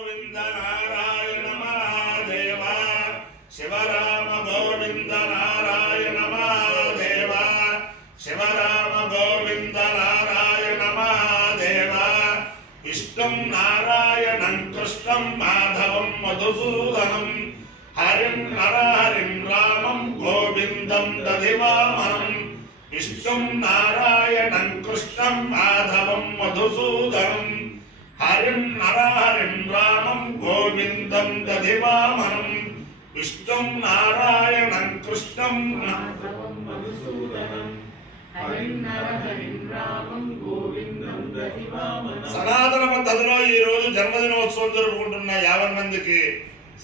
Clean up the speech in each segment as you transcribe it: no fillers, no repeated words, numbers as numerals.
గోవింద నారాయణ మహాదేవ శివరామ గోవింద నారాయణ మహాదేవ శివరామ గోవింద నారాయణ మహాదేవ విష్ణుం నారాయణం కృష్ణం మాధవం మధుసూదనం హరిం నరహరిం రామం గోవిందం దధివామనం విష్ణుం నారాయణం కృష్ణం మాధవం మధుసూదనం హరిం నరహరిం రామం గోవిందం దధివామనం విష్ణుం నారాయణం కృష్ణం మాధవం మధుసూదనం హరిం నరహరిం రామం గోవిందం దధివామనం. సనాతన పద్ధతిలో ఈ రోజు జన్మదినోత్సవం జరుపుకుంటున్న 50 మందికి,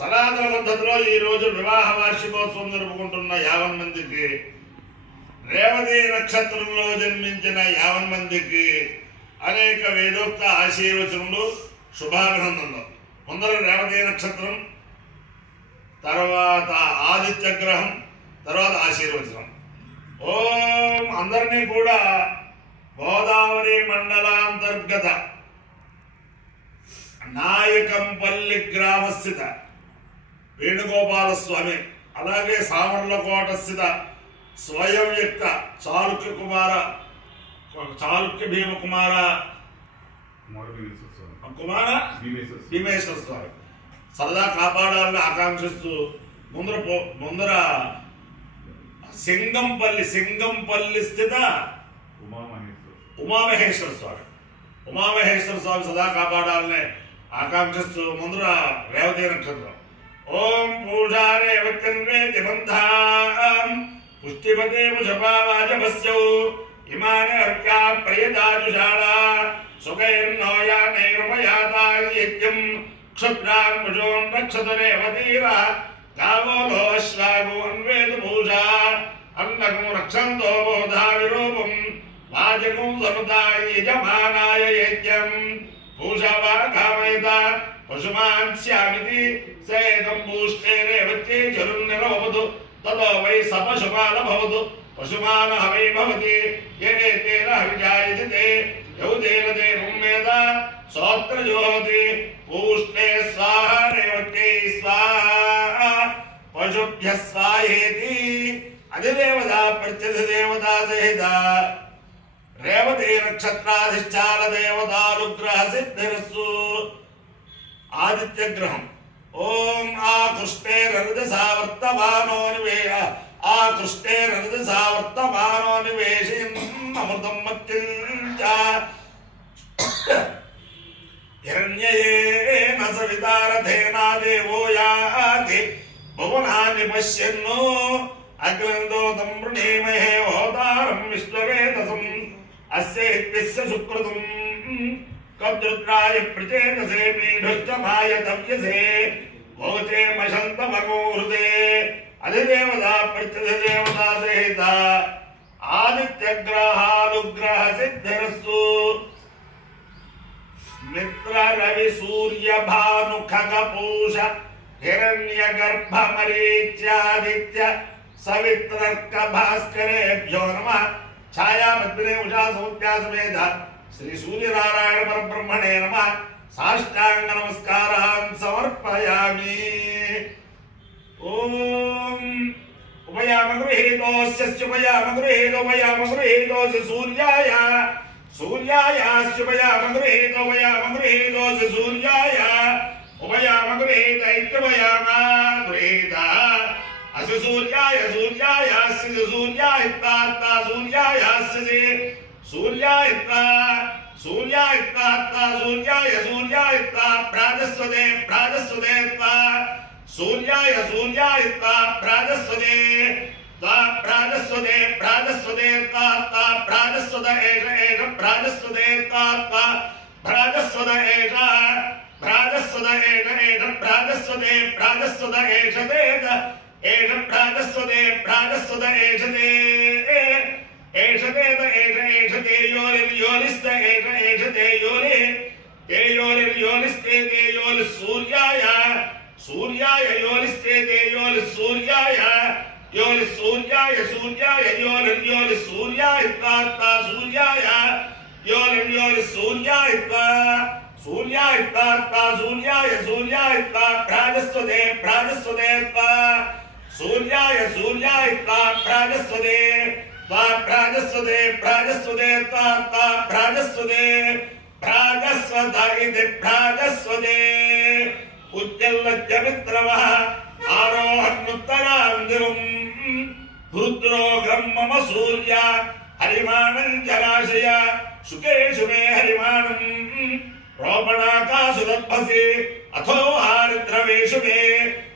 సనాతన పద్ధతిలో ఈ రోజు వివాహ వార్షికోత్సవం జరుపుకుంటున్న 50 మందికి, రేవతి నక్షత్రంలో జన్మించిన 50 మందికి అనేక వేదోక్త ఆశీర్వచనములు, శుభాభినందనలు. ముందర రేవతి నక్షత్రం, తర్వాత ఆదిత్య గ్రహం, తర్వాత ఆశీర్వచనం. ఓం అందరినీ కూడా గోదావరి మండలాంతర్గత నాయకంపల్లి గ్రామస్థిత వేణుగోపాల స్వామి, అలాగే సామర్లకోట స్థిత స్వయం వ్యక్త చాళుక్య భీమకుమార భీమేశ్వర స్వామి సరదా కాపాడాలని ఆకాంక్షిస్తూ ముందర సింగంపల్లి స్థిత ఉమామహేశ్వర స్వామి సదా కాపాడాలని ఆకాంక్షిస్తూ ముందర రేవతి నక్షత్రం. ఓం పూజారే వృత్తిబంధాం పుష్టిపతే వృషభావాజభస్యౌ ఇమాని అర్క్యా ప్రయదాజుషాళా సుఖైర్నోయానైరుపయాతాయజ్ఞం క్షుద్రాన్ భుజోన్ రక్షత రేవతీర గావో లోశ్వాగో అన్వేదు పూజా అన్నకం రక్షంతో బోధా విరూపం వాచకం సముదాయ యజమానాయ యజ్ఞం పూజావా కామయత పశుమాన్ స్యామితి సేదం పూష్టే రేవత్యే చరుణ్యరవతు తదో వై సపశుమాన భవతు పశుమాన హవై భవతి ఏతేన హవిజాయతే యౌతేన దేవం వేద సోత్ర జోహతి పూష్టే స్వాహ రేవత్యై స్వాహ పశుభ్య స్వాహేతి. అధిదేవతా ప్రత్యధిదేవతా సహిత రేవతి నక్షత్రాధిష్టాన దేవతానుగ్రహ సిద్ధిరస్సు. ఆదిత్య గ్రహం. ఓం ఆకృష్టేరర్ధసావర్తమానో నివేశయన్ అమృతం మత్యంచ హిరణ్యేన సవితారథేనా దేవో యాతి భువనాని పశ్యన్నో అగ్నందోతం వృణీమహే హోతారం విశ్వవేదసం అస్యేత్యస్య సుకృతం కద్రుద్రాయ ప్రచేతసే పీఠుష్టమాయ తవ్యసే భోజే మశంతమగో హృదే. అధిదేవతా ప్రత్యధిదేవతా సహిత ఆదిత్యగ్రహానుగ్రహ సిద్ధిరస్సు. మిత్ర రవి సూర్య భాను ఖగపూష హిరణ్య గర్భ మరీచ్యాదిత్య సవిత్రర్క భాస్కరేభ్యో నమః. ఛాయాపద్మినే ఉషా సౌత్యా సమేత శ్రీ సూర్యనారాయణ పరబ్రహ్మణే నమః. సాష్టాంగ నమస్కారాన్ సమర్పయామి. ఓం ఉపయామగృహేతోస్యుపయామగృహేతోపయామగృహేతోసి సూర్యాయ సూర్యాయాస్యుపయామగృహేతోపయామగృహేతోసి సూర్యాయ ఉపయామగృహేత ఇత్యుపయామగృహేత అసు సూర్యాయ సూర్యాయాస్య సూర్యాయిత్తా సూర్యాయాస్యసి సూర్యాయిత్తా సూర్యాయిత్తా సూర్యాయ సూర్యాయిత్తా ప్రాజస్వదే ప్రాజస్వదేత్తా సూర్యాయ సూర్యాయిత్తా ప్రాజస్వదే త్వా ప్రాజస్వదే ప్రాజస్వదేత్తా ప్రాజస్వద ఏష ప్రాజస్వదేత్తా ప్రాజస్వద ఏష ప్రాజస్వద ఏష ప్రాజస్వదే ప్రాజస్వద ఏషదేత ఏష ప్రాజస్వదే ప్రాజస్వద ఏషదే ఏషదేత ఏషతే యోనిస్త ఏషతే యోని తే యోనిస్తే తే యోని సూర్యాయ సూర్యాయ యోనిస్తే తే యోని సూర్యాయ యోని సూర్యాయ యోని సూర్యాయిత్తా సూర్యాయ యోని సూర్యాయిత్తా सूर्याय त्वा सूर्याय सूर्याय त्वा प्राजस्वते प्राजस्वते त्वा सूर्याय सूर्याय त्वा प्राजस्वते त्वा प्राजस्वते प्राजस्वते त्वा त्वा प्राजस्वते प्राजस्वत इति प्राजस्वते उज्जलज्जमित्रवः आरोहन्नुत्तरान्दिवम् रुद्रोगं मम सूर्य हरिमाणं जलाशय शुकेषु मे हरिमाणं रोपणाकाशु दत्पसि अथो हारिद्रवेषु मे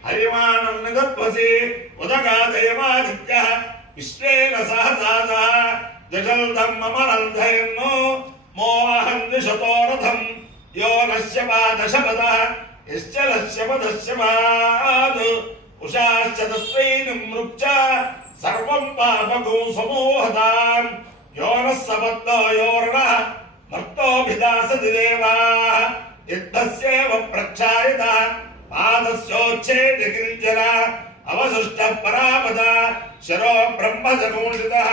हरिमाणं निदत्पसि उदगादयमादित्यः विश्वेन सहसासः जजल्दं मम रन्धयन्नो मोहं द्विशतो रथं यो नश्यपादशपदः यश्च लक्ष्यपदश्यपाद् उषाश्च तस्वैनं मृक्च सर्वं पापगो समोहताम् यो नः सपत्नो योर्णः मर्तोऽभिदासति देवाः यद्धस्यैव प्रक्षायतः पादस्योच्छेदि किञ्चन अवशिष्टः परापद शरो ब्रह्मजगोषितः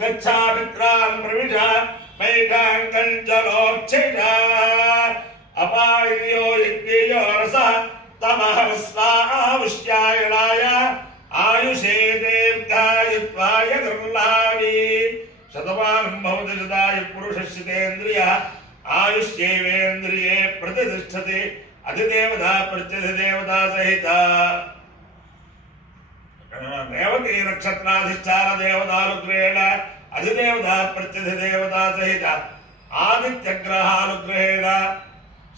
गच्छामित्रान् प्रविश मैकाङ्कञ्चलोच्छेद अपायो यज्ञेयो रसः तमः स्वावुष्यायणाय आयुषे दीर्घायुत्वाय गृह्णामि शतमानं भवति शताय पुरुषस्येन्द्रियः आयुष्येवेन्द्रिये प्रतिष्ठति अधिदेवता प्रत्यधिदेवता सहित रेवती नक्षत्राधिष्ठान देवतानुग्रहेण अधिदेवता प्रत्यधिदेवता सहित आदित्यग्रहानुग्रहेण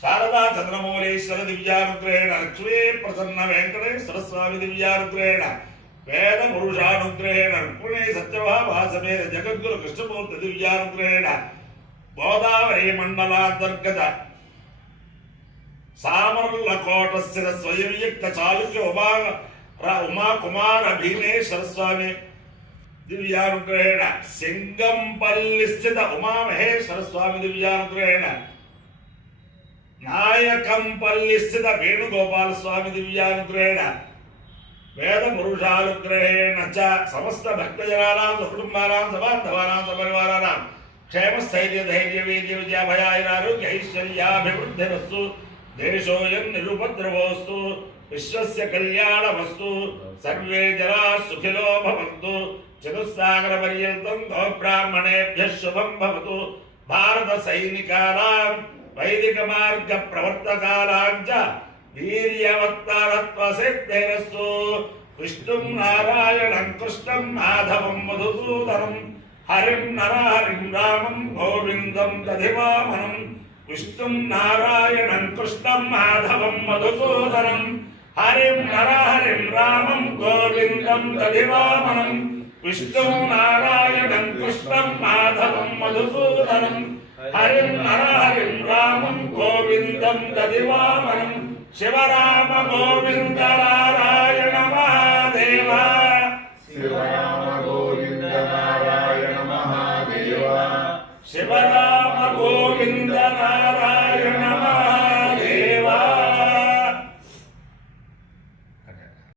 शारदा चंद्रमौलीश्वर दिव्यानुग्रहेण लक्ष्मी प्रसन्न वेंकटेश्वर स्वामी दिव्यानुग्रहेण वेद पुरुषानुग्रहेण रुक्मिणी सत्यभामासमेत जगद्गुरु कृष्णमूर्ति दिव्यानुग्रहेण गोदावरी मंडलांतर्गत सामर्लकोटस्थित स्वयंयुक्त चालुक्य उमा कुमार भीमेश्वर स्वामी दिव्यानुग्रहेण सिंगंपल्ली स्थित उमा महेश्वर स्वामी दिव्यानुग्रहेण नायकंपल्ली स्थित वेणुगोपाल स्वामी दिव्यानुग्रहेण वेद पुरुषानुग्रहेण च समस्त भक्तजनानां सुकुटुम्बानां सबान्धवानां सपरिवाराणां क्षेम स्थैर्य धैर्य वीर्य विद्याभयारोग्य ऐश्वर्याभिवृद्धिरस्तु देशोऽयं निरुपद्रवोऽस्तु विश्वस्य कल्याणमस्तु सर्वे जनाः सुखिनो भवन्तु चतुस्सागरपर्यन्तं गोब्राह्मणेभ्यः शुभं भवतु भारत सैनिकानां वैदिक मार्ग प्रवर्तकानां च वीर्यवत्तारत्वसिद्धिरस्तु विष्णुं नारायणं कृष्णं माधवं मधुसूदनं हरिं नरहरिं रामं गोविन्दं दधिवामनं विष्णुं नारायणं कृष्णं माधवं मधुसूदनं हरिं नरहरिं रामं गोविन्दं दधिवामनं विष्णुं नारायणं कृष्णं माधवं मधुसूदनं हरिं नरहरिं रामं गोविन्दं दधिवामनं शिवराम गोविन्द नारायण महादेव शिवराम गोविन्द नारायण महादेव शिवराम गोविन्द नारायण